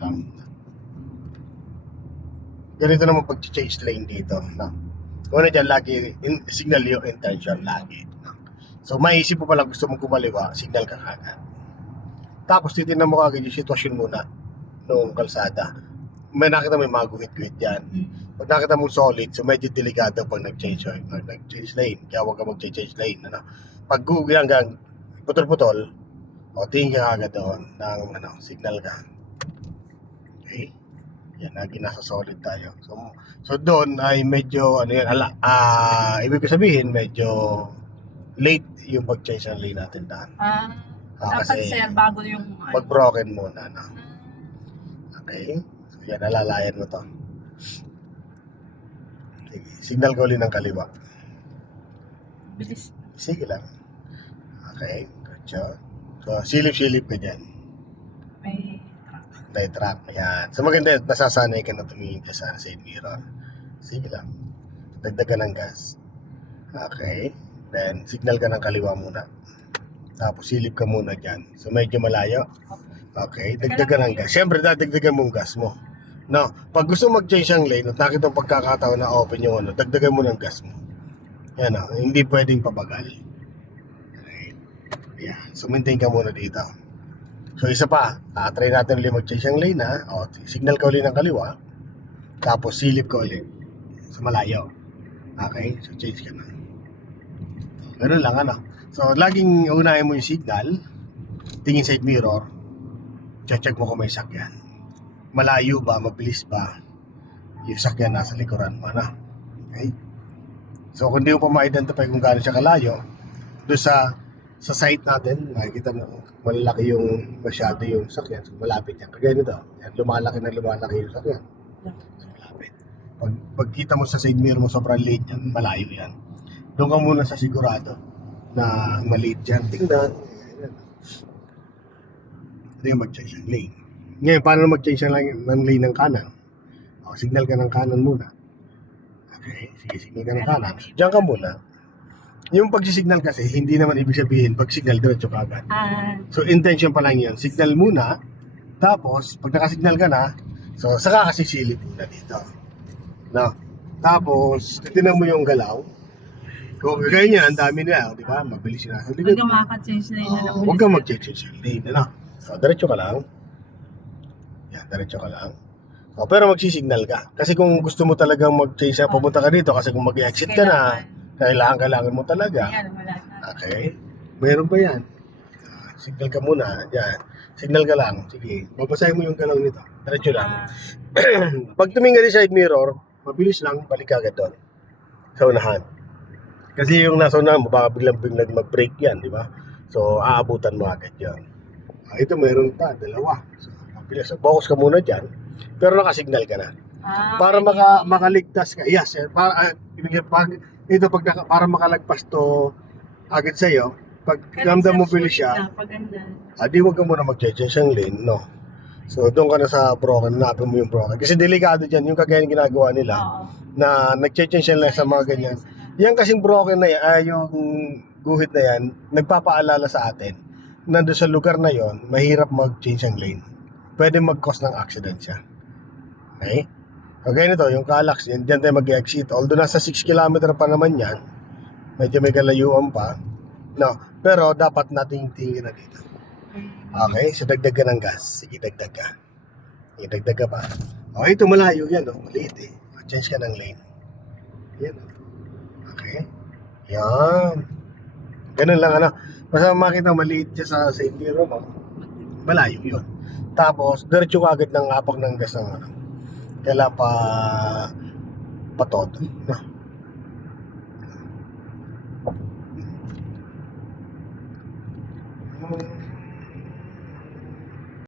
lang. Ganito naman pag-change lane dito. No? Una dyan, lagi, in, signal yung intention lagi. No? So, maisip mo pala gusto mong kumaliwa, signal ka kagad. Tapos, titignan mo kagad yung sitwasyon muna nung kalsada. May nakita mo yung mga guhit-guhit yan. Pag nakita mo solid, so medyo delikado pag nag-change pag nag-change lane. Kaya huwag ka mag-change lane. Ano? Pag hanggang putol-putol, o tingin ka agad doon ng ano, signal ka. Okay? Yan, lagi nasa solid tayo. So, so doon ay medyo, ano yan, ala, ah, ibig ko sabihin, medyo late yung pag-change ng lane natin daan. Ah, Ah, dapat sir, bago yung... ano. pag-broken muna, no? Okay? So, yan, nalalayan mo to. Sige, signal ko ulit ng kaliwa. Bilis. Sige lang. Okay, job. So, silip-silip ka dyan. May truck. May track. Yan. So, maganda. Nasasanay ka na tumingin ka sa side mirror. Sige lang. Dagdagan ng gas. Okay. Then, signal ka ng kaliwa muna. Tapos, silip ka muna dyan. So, medyo malayo. Okay. Dagdagan ng gas. Siyempre, dadagdagan mong gas mo. No, pag gusto mag-change ang lane at nakita mo pagkakataon na open yung ano, dagdagan mo ng gas mo. Yan o, hindi pwedeng pabagal. Okay. Yan. So, maintain ka muna dito. So, isa pa, ah, try natin ulit mag-change ang lane ha. O, signal ka ulit ng kaliwa. Tapos, silip ka ulit. Sa malayo. Okay? So, change ka na. Ganun lang, ano. So, laging unahin mo yung signal. Tingin side mirror. Check mo kung may sakyan. Malayo ba, mabilis ba, yung sakyan nasa likuran mo, ano. Okay? So, kung di mo pa ma-identify kung gaano siya kalayo, doon sa sa site natin, makikita mo, malalaki yung masyado yung sakyan. So, malapit yan. Kagaya nito, yan, lumalaki na lumalaki yung sakyan. So, malapit. Pag, pagkita mo sa side mirror mo, sobrang late yan, malayo yan. Doon ka muna sa sigurado na maliit yan. Tingnan. Ito yung mag-change ng lane. Ngayon, paano mag-change ng ng lane ng kanan? O, signal ka ng kanan muna. Okay, sige, signal ka ng kanan. Diyan ka muna. Yung pagsisignal kasi, hindi naman ibig sabihin pag signal diretso ka agad. Ah, So, intention pa lang yun. Signal muna, tapos, pag nakasignal ka na, so, saka kasi silip muna dito. No? Tapos, titignan mo yung galaw. Kung kagaya niya, ang dami nila, di ba? Mabilis sila. Sa likod. hanggang makaka-change na yun. Oh, huwag kang mag-change lane, ano? So, diretso ka lang. Yan, diretso ka lang. Oh, pero magsisignal ka. Kasi kung gusto mo talagang mag-change na pumunta ka dito, kasi kung mag-exit ka na, kailangan, kailangan mo talaga. Ayan, wala na. Okay. Meron pa yan. Ah, Signal ka muna. Yan. Signal ka lang. Sige. Babasahin mo yung galaw nito. Diretso lang. Ah, Pag tumingin sa side mirror, mabilis lang, balik ka agad doon. Sa unahan. Kasi yung nasa unahan mo, baka biglang-biglang mag-break yan, di ba? So, aabutan mo agad yan. Ah, ito meron pa, dalawa. So, mabilis. Focus ka muna dyan. Pero nakasignal ka na. Ah, Para maka, makaligtas ka. Yes, sir. Para, ah, ibig sabihin, pag, ito, pag naka, para makalagpas to agad sa'yo, pag ramdam mo bilis siya, sulit na, Pag andyan. ah, di wag ka muna mag-change ang lane, no? So, doon ka na sa broken, hanapin mo yung broken. Kasi delikado dyan, yung kagaya ng ginagawa nila, Oo. na nag-change lang sa mga ganyan. Yan kasing broken na yan, ah, yung guhit na yan, nagpapaalala sa atin, na doon sa lugar na yon mahirap mag-change ang lane. Pwede mag-cause ng accident siya. Okay? Kagaya nito, yung Calax, yan, dyan tayo mag-exit. Although nasa 6 km pa naman yan, medyo may kalayuan pa. No, pero dapat nating tingin na dito. Okay, so dagdag ka ng gas. Sige, dagdag ka. Sige, dagdag ka pa. Okay, ito malayo yan, oh. maliit eh. Change ka ng lane. Yan, oh. Okay. Yan. Ganun lang, ano. Basta makita maliit siya sa side mirror mo, malayo yun. Tapos, diretso agad ng apak ng gas ng ano. Kailangan pa patodo. No?